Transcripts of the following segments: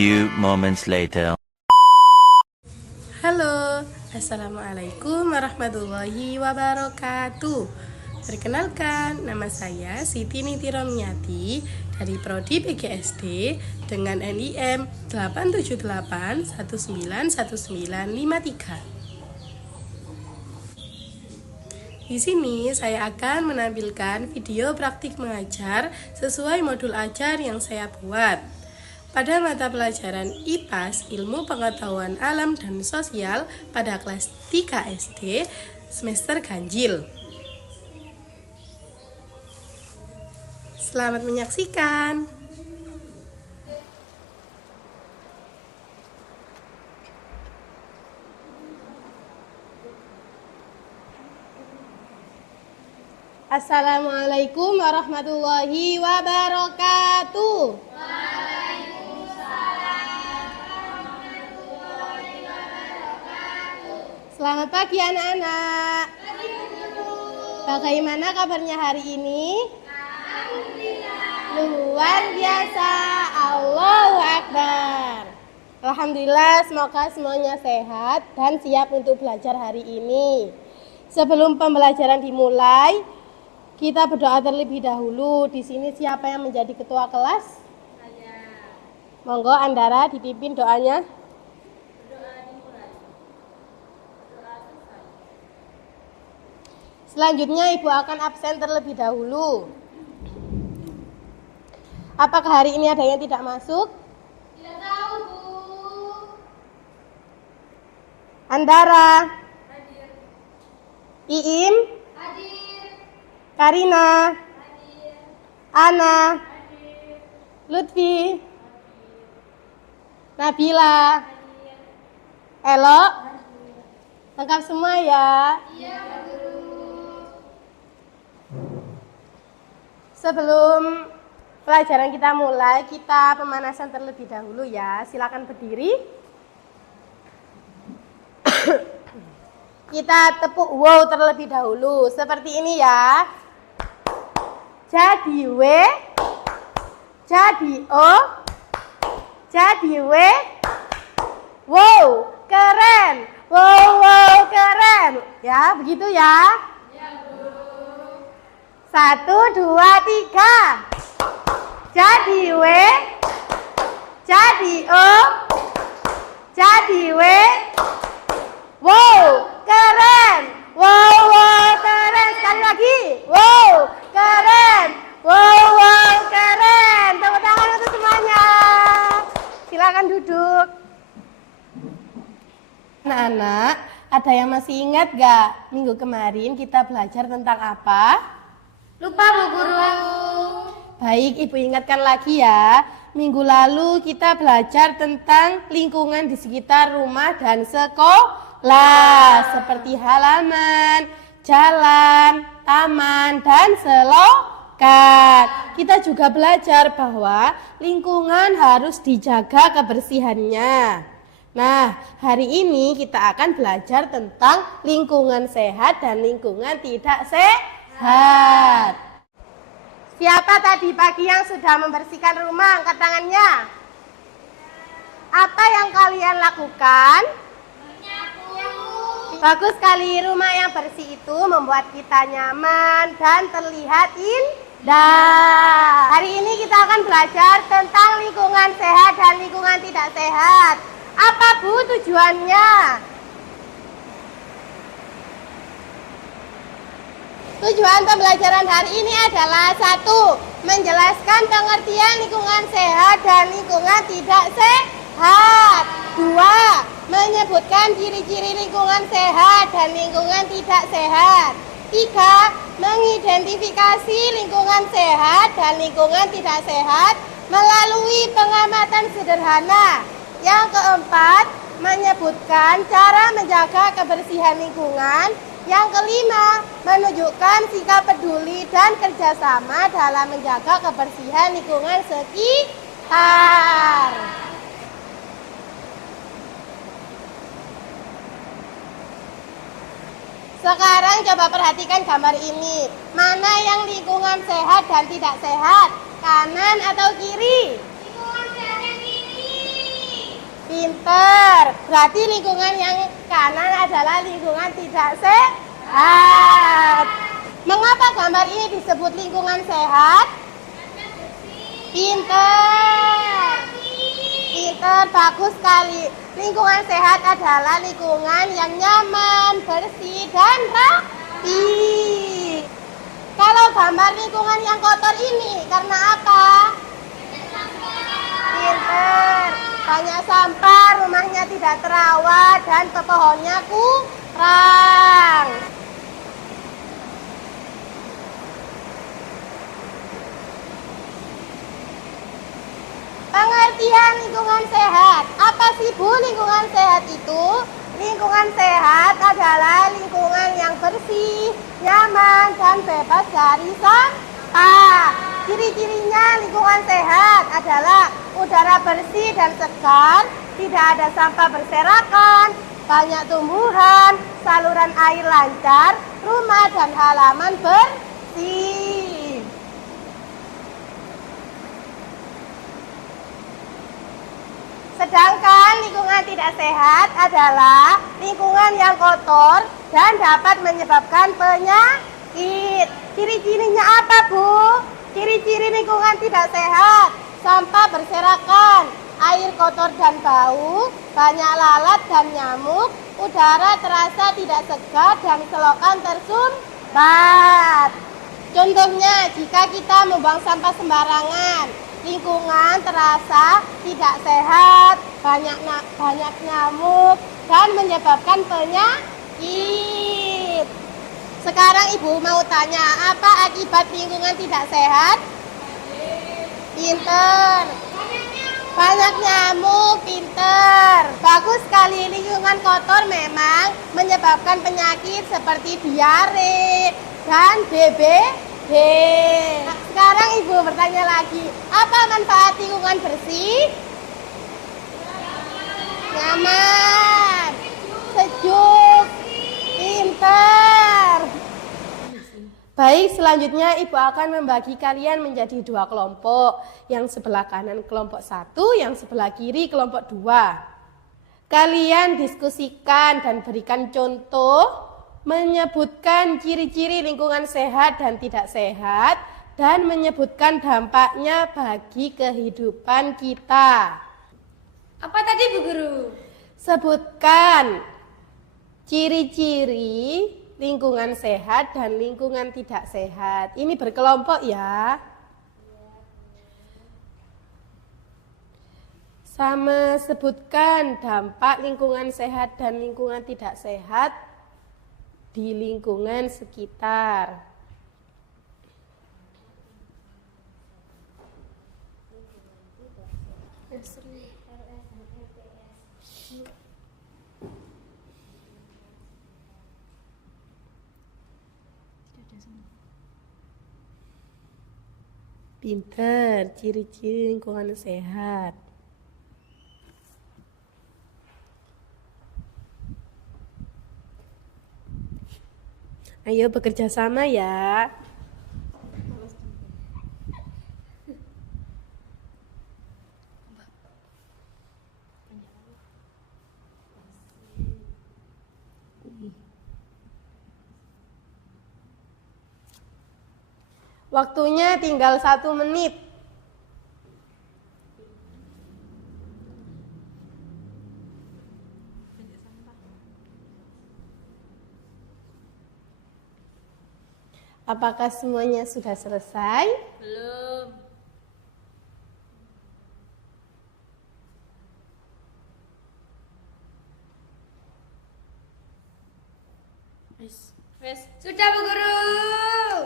few moments later. Halo, Assalamualaikum warahmatullahi wabarakatuh. Perkenalkan, nama saya Siti Niti Romiati dari Prodi PGSD dengan NIM 878191953. Di sini saya akan menampilkan video praktik mengajar sesuai modul ajar yang saya buat. Pada mata pelajaran IPAS, Ilmu Pengetahuan Alam dan Sosial pada kelas 3 SD, semester ganjil. Selamat menyaksikan. Assalamualaikum warahmatullahi wabarakatuh. Selamat pagi anak-anak. Bagaimana kabarnya hari ini? Luar biasa. Allahu Akbar. Alhamdulillah, semoga semuanya sehat dan siap untuk belajar hari ini. Sebelum pembelajaran dimulai, kita berdoa terlebih dahulu. Di sini siapa yang menjadi ketua kelas? Saya. Monggo Andara dipimpin doanya. Doa dimulai. Doa selesai. Selanjutnya Ibu akan absen terlebih dahulu. Apakah hari ini ada yang tidak masuk? Tidak tahu, Bu. Andara. Hadir. Iim. Karina, hadir. Ana, hadir. Lutfi, hadir. Nabila, hadir. Elo, hadir. Lengkap semua ya? Iya, Guru. Sebelum pelajaran kita mulai, kita pemanasan terlebih dahulu ya. Silakan berdiri. Kita tepuk wow terlebih dahulu. Seperti ini ya. Jadi W, jadi O, jadi W. Wow, keren. Wow, keren. Ya, begitu ya. Ya, Bu. 1, 2, 3. Jadi W, jadi O, jadi W. Wow, keren. Wow, keren. Sekali lagi. Wow, keren. Wow, keren. Tepuk tangan untuk semuanya. Silakan duduk. Anak-anak, ada yang masih ingat gak minggu kemarin kita belajar tentang apa? Lupa, Bu Guru. Baik, Ibu ingatkan lagi ya. Minggu lalu kita belajar tentang lingkungan di sekitar rumah dan sekolah, seperti halaman, jalan, taman, dan selokan. Kita juga belajar bahwa lingkungan harus dijaga kebersihannya. Nah, hari ini kita akan belajar tentang lingkungan sehat dan lingkungan tidak sehat. Siapa tadi pagi yang sudah membersihkan rumah? Angkat tangannya. Apa yang kalian lakukan? Bagus sekali, rumah yang bersih itu membuat kita nyaman dan terlihat indah. Hari ini kita akan belajar tentang lingkungan sehat dan lingkungan tidak sehat. Apa Bu tujuannya? Tujuan pembelajaran hari ini adalah 1. Menjelaskan pengertian lingkungan sehat dan lingkungan tidak sehat. 2. Menyebutkan ciri-ciri lingkungan sehat dan lingkungan tidak sehat. 3. Mengidentifikasi lingkungan sehat dan lingkungan tidak sehat melalui pengamatan sederhana. Yang keempat, menyebutkan cara menjaga kebersihan lingkungan. Yang kelima, menunjukkan sikap peduli dan kerjasama dalam menjaga kebersihan lingkungan sekitar. Sekarang coba perhatikan gambar ini. Mana yang lingkungan sehat dan tidak sehat? Kanan atau kiri? Lingkungan sehat yang kiri. Pinter. Berarti lingkungan yang kanan adalah lingkungan tidak sehat. Mengapa gambar ini disebut lingkungan sehat? Pinter. Pinter, bagus sekali. Lingkungan sehat adalah lingkungan yang nyaman, bersih, dan rapi. Kalau gambar lingkungan yang kotor ini, karena apa? Pinter. Banyak sampah, rumahnya tidak terawat, dan pepohonnya kurang. Pengertian lingkungan sehat. Apa sih Bu lingkungan sehat itu? Lingkungan sehat adalah lingkungan yang bersih, nyaman, dan bebas dari sampah. Ciri-cirinya lingkungan sehat adalah udara bersih dan segar, tidak ada sampah berserakan, banyak tumbuhan, saluran air lancar, rumah dan halaman bersih. Sedangkan lingkungan tidak sehat adalah lingkungan yang kotor dan dapat menyebabkan penyakit. Ciri-cirinya apa, Bu? Ciri-ciri lingkungan tidak sehat: sampah berserakan, air kotor dan bau, banyak lalat dan nyamuk, udara terasa tidak segar dan selokan tersumbat. Contohnya, jika kita membuang sampah sembarangan, lingkungan terasa tidak sehat, banyak nyamuk, dan menyebabkan penyakit. Sekarang Ibu mau tanya, apa akibat lingkungan tidak sehat? Pinter. Banyak nyamuk, pinter. Bagus sekali, lingkungan kotor memang menyebabkan penyakit seperti diare dan DBD. Sekarang Ibu bertanya lagi, apa manfaat lingkungan bersih? Nyaman, sejuk, pinter. Baik, selanjutnya Ibu akan membagi kalian menjadi 2 kelompok. Yang sebelah kanan kelompok 1, yang sebelah kiri kelompok 2. Kalian diskusikan dan berikan contoh, menyebutkan ciri-ciri lingkungan sehat dan tidak sehat, dan menyebutkan dampaknya bagi kehidupan kita. Apa tadi Bu Guru? Sebutkan ciri-ciri lingkungan sehat dan lingkungan tidak sehat. Ini berkelompok ya. Sama sebutkan dampak lingkungan sehat dan lingkungan tidak sehat di lingkungan sekitar. Pinter, ciri-ciri lingkungan sehat. Ayo bekerja sama ya. Waktunya tinggal 1 menit. Apakah semuanya sudah selesai? Belum. Wes, sudah Bu Guru.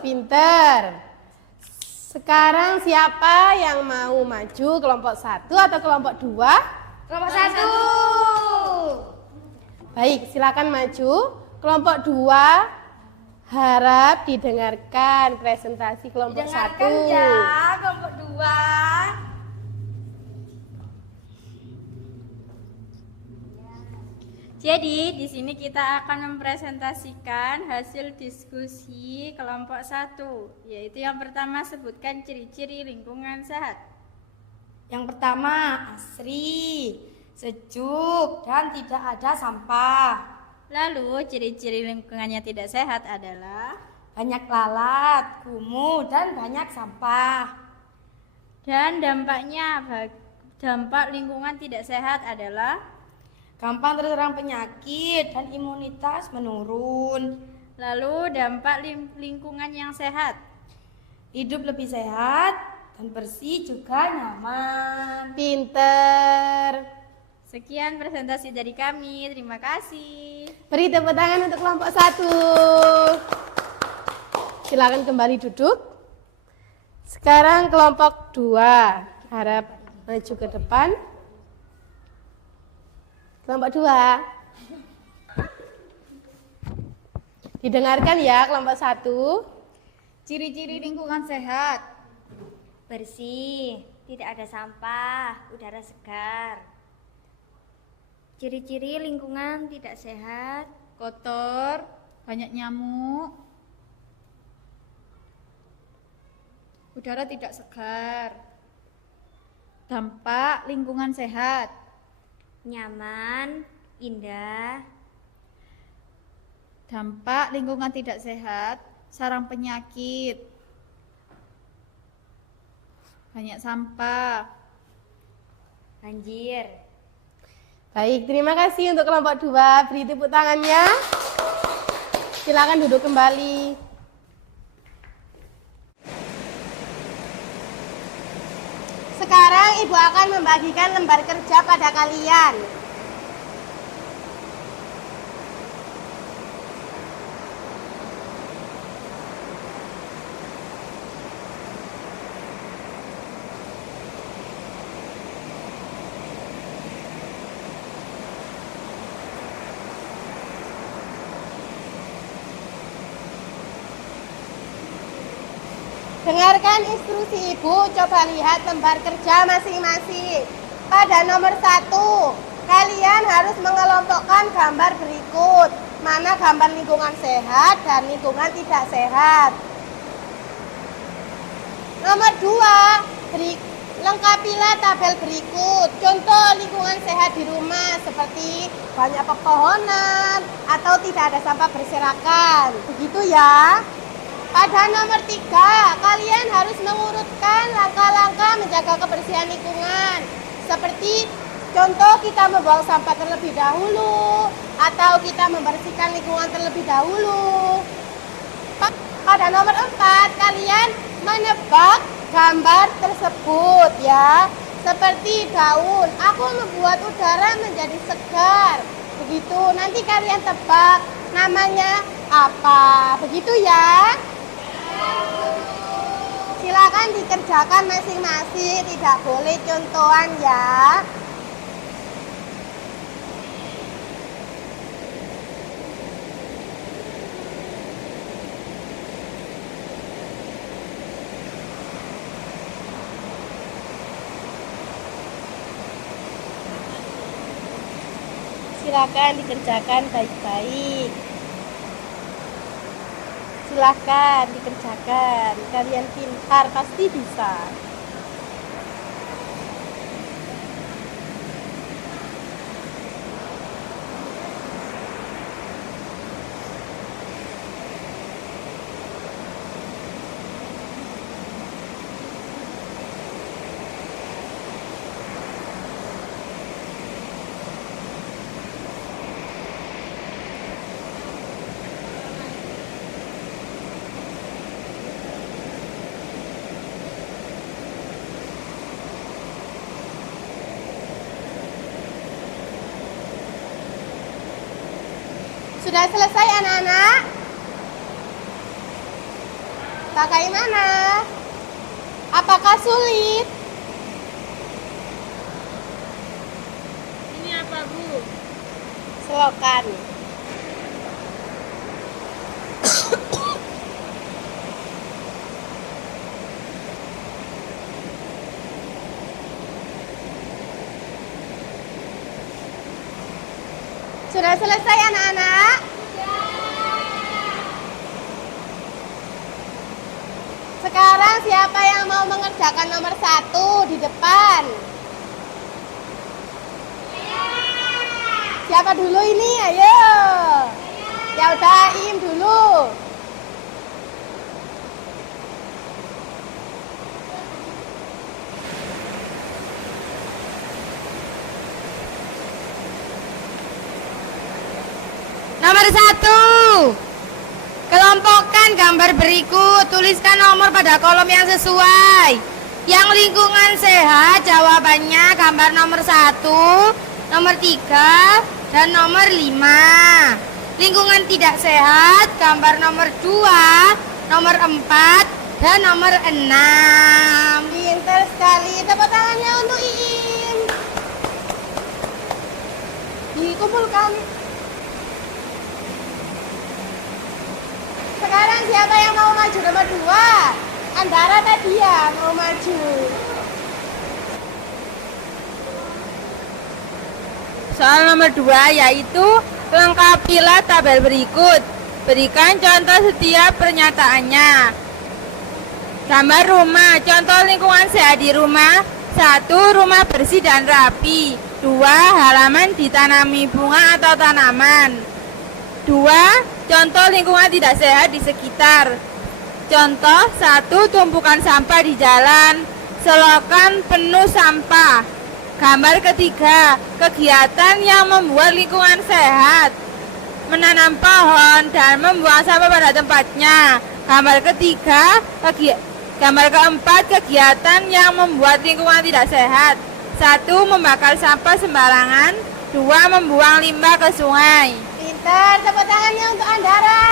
Pinter. Sekarang siapa yang mau maju, kelompok 1 atau kelompok 2? Kelompok 1. Baik, silakan maju. Kelompok 2 harap didengarkan presentasi kelompok 1. Dengarkan ya, kelompok 2. Jadi, di sini kita akan mempresentasikan hasil diskusi kelompok 1, yaitu yang pertama sebutkan ciri-ciri lingkungan sehat. Yang pertama, asri. sejuk, dan tidak ada sampah. Lalu ciri-ciri lingkungannya tidak sehat adalah Banyak lalat, kumuh, dan banyak sampah. dan dampaknya dampak lingkungan tidak sehat adalah Gampang terserang penyakit dan imunitas menurun. lalu dampak lingkungan yang sehat. Hidup lebih sehat dan bersih juga nyaman. Pinter. Sekian presentasi dari kami. Terima kasih. Beri tepuk tangan untuk kelompok 1. Silakan kembali duduk. Sekarang kelompok 2. Harap maju ke depan. Kelompok 2. Didengarkan ya kelompok 1. Ciri-ciri lingkungan sehat. Bersih, tidak ada sampah, udara segar. Ciri-ciri lingkungan tidak sehat, Kotor, banyak nyamuk, udara tidak segar. Dampak lingkungan sehat. nyaman, indah, Dampak lingkungan tidak sehat, sarang penyakit, banyak sampah. banjir. Baik, terima kasih untuk kelompok 2. Beri tepuk tangannya. Silakan duduk kembali. Sekarang Ibu akan membagikan lembar kerja pada kalian. Dengarkan instruksi Ibu, coba lihat lembar kerja masing-masing. Pada nomor 1, kalian harus mengelompokkan gambar berikut. Mana gambar lingkungan sehat dan lingkungan tidak sehat. Nomor 2, lengkapilah tabel berikut. Contoh lingkungan sehat di rumah seperti banyak pepohonan atau tidak ada sampah berserakan. Begitu ya. Pada nomor 3, kalian harus mengurutkan langkah-langkah menjaga kebersihan lingkungan. Seperti contoh kita membuang sampah terlebih dahulu atau kita membersihkan lingkungan terlebih dahulu. Pada nomor 4, kalian menebak gambar tersebut ya. Seperti daun, aku membuat udara menjadi segar. Begitu, nanti kalian tebak namanya apa. Begitu ya. Silakan dikerjakan masing-masing, tidak boleh contohan ya. Silakan dikerjakan baik-baik. Silakan dikerjakan, kalian pintar pasti bisa. Sudah selesai anak-anak? Bagaimana? Apakah sulit? Ini apa, Bu? Selokan. Sudah selesai anak-anak? Sekarang siapa yang mau mengerjakan nomor 1 di depan? Siapa dulu ini? Ayo. Ya udah, Im dulu. Nomor 1. Kelompokkan gambar berikut. Tuliskan nomor pada kolom yang sesuai. Yang lingkungan sehat, jawabannya gambar nomor 1, nomor 3, dan nomor 5. Lingkungan tidak sehat, gambar nomor 2, nomor 4, dan nomor 6. Pinter sekali. Tepuk tangannya untuk Iim. Dikumpulkan. Sekarang siapa yang mau maju nomor 2? Andara tadi ya mau maju. Soal nomor 2 yaitu lengkapilah tabel berikut. Berikan contoh setiap pernyataannya. Gambar rumah, contoh lingkungan sehat di rumah. 1. Rumah bersih dan rapi. 2. Halaman ditanami bunga atau tanaman. 2. Contoh lingkungan tidak sehat di sekitar. Contoh 1. Tumpukan sampah di jalan. Selokan penuh sampah. Gambar ketiga, kegiatan yang membuat lingkungan sehat. Menanam pohon dan membuang sampah pada tempatnya. Gambar ketiga, gambar keempat, kegiatan yang membuat lingkungan tidak sehat. 1. Membakar sampah sembarangan. 2. Membuang limbah ke sungai. Pinter, tepuk tangannya untuk Andara.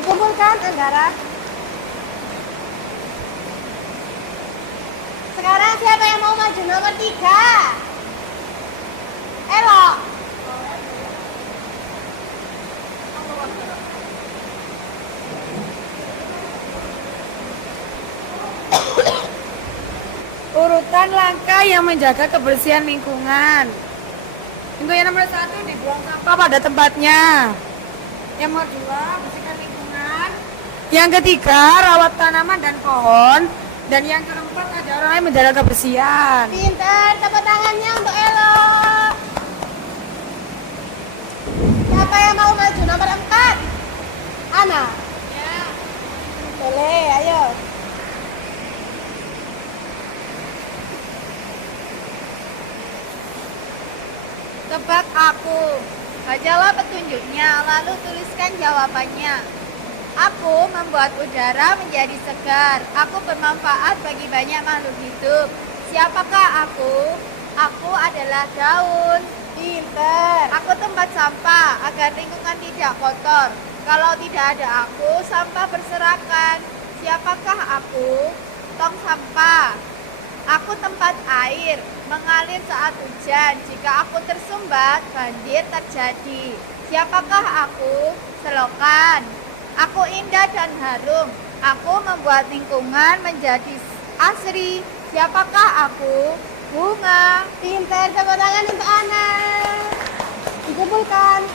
Dikumpulkan Andara. Sekarang siapa yang mau maju nomor 3? Elo. Urutan langkah yang menjaga kebersihan lingkungan. Untuk yang nomor 1, dibuang sampah pada tempatnya. Yang nomor 2, bersihkan lingkungan. Yang ketiga, rawat tanaman dan pohon. Dan yang keempat, ada orang yang menjaga kebersihan. Pinter, tepuk tangannya untuk Elo. Siapa yang mau maju nomor 4? Ana. Ya. Boleh, ayo. Tebak aku. Bacalah petunjuknya, lalu tuliskan jawabannya. Aku membuat udara menjadi segar. Aku bermanfaat bagi banyak makhluk hidup. Siapakah aku? Aku adalah daun. Pinter. Aku tempat sampah agar lingkungan tidak kotor. Kalau tidak ada aku, sampah berserakan. Siapakah aku? Tong sampah. Aku tempat air mengalir saat hujan. Jika aku tersumbat, banjir terjadi. Siapakah aku? Selokan. Aku indah dan harum. Aku membuat lingkungan menjadi asri. Siapakah aku? Bunga. Pinter, tepuk tangan untuk Ana. Dikumpulkan.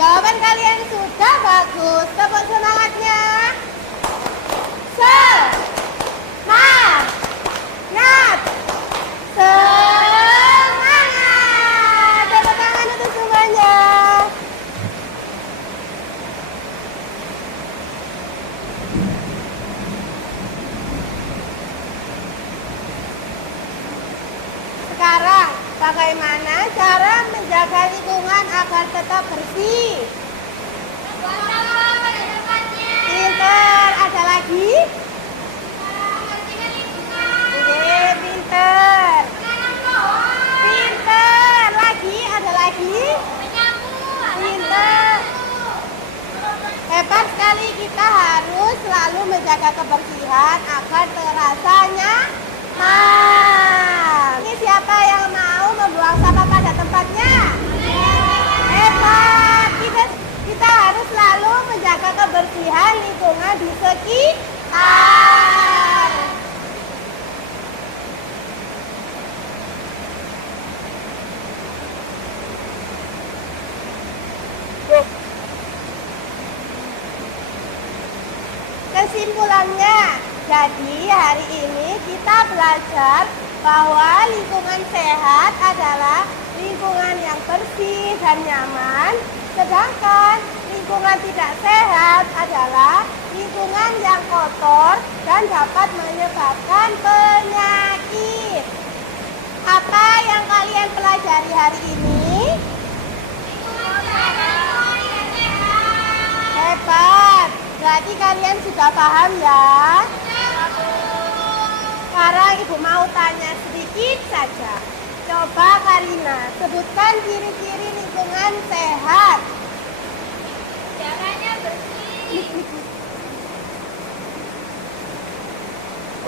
Jawaban kalian sudah bagus. Tepuk semangatnya. Semangat. Semangat. Tepuk tangan untuk semuanya. Sekarang, bagaimana cara menjaga lingkungan agar tetap bersih? Pinter, ada lagi? Oke, pinter. Pinter, lagi, ada lagi? Pinter. Hebat sekali, kita harus selalu menjaga kebersihan agar terasa nyaman. Ini siapa yang mau membuang sampah pada tempatnya? Hebat. Kita harus selalu menjaga kebersihan lingkungan di sekitar. Kesimpulannya, jadi hari ini kita belajar bahwa lingkungan sehat adalah lingkungan yang bersih dan nyaman, sedangkan lingkungan tidak sehat adalah lingkungan yang kotor dan dapat menyebabkan penyakit. Apa yang kalian pelajari hari ini? Hebat, berarti kalian sudah paham ya? Sekarang Ibu mau tanya sedikit saja. Coba Karina, sebutkan ciri-ciri lingkungan sehat.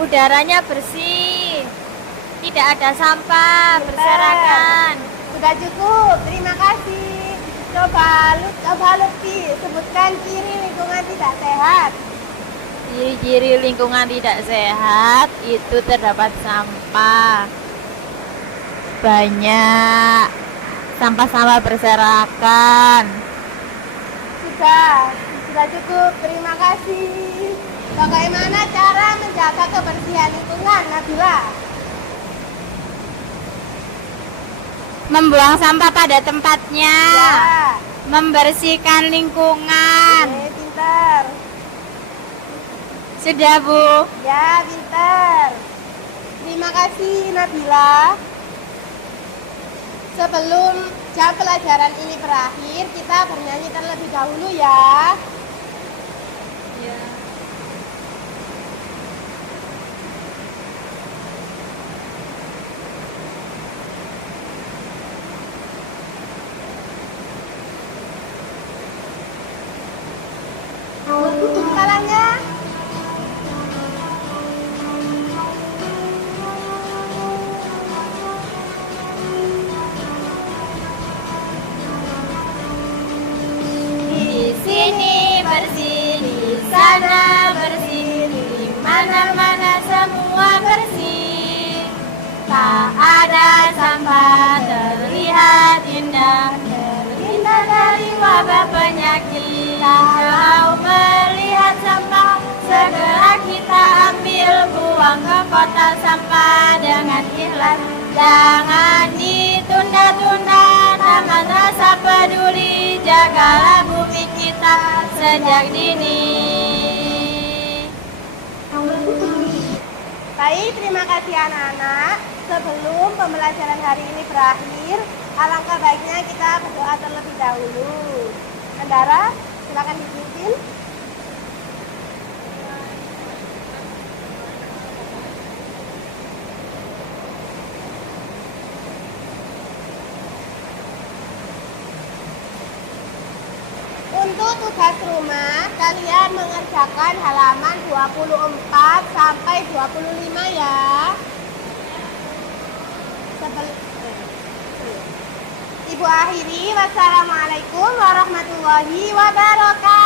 Udaranya bersih, tidak ada sampah berserakan. Sudah cukup, terima kasih. Coba Lutfi, sebutkan ciri lingkungan tidak sehat. Ciri-ciri lingkungan tidak sehat itu terdapat sampah banyak, sampah-sampah berserakan. Sudah cukup, terima kasih. Bagaimana cara menjaga kebersihan lingkungan, Nabila? Membuang sampah pada tempatnya, Ya, membersihkan lingkungan. pintar. Sudah, Bu. Ya, pintar. Terima kasih, Nabila. Sebelum jam pelajaran ini berakhir, kita bernyanyi terlebih dahulu ya. Kepalanya. Di sini bersih, di sana bersih, di mana-mana semua bersih. Tak ada sampah, terlihat indah, terhindar dari wabah penyakit. Kalau melihat sampah, segera kita ambil, buang ke kotak sampah dengan ikhlas. Jangan ditunda-tunda, tanpa rasa peduli, jagalah bumi kita sejak dini. Baik, terima kasih anak-anak. Sebelum pembelajaran hari ini berakhir, alangkah baiknya kita berdoa terlebih dahulu. Andara, silakan dipimpin. Untuk tugas rumah, kalian mengerjakan halaman 24 sampai 25 ya. Ibu akhiri, wassalamualaikum warahmatullahi wabarakatuh.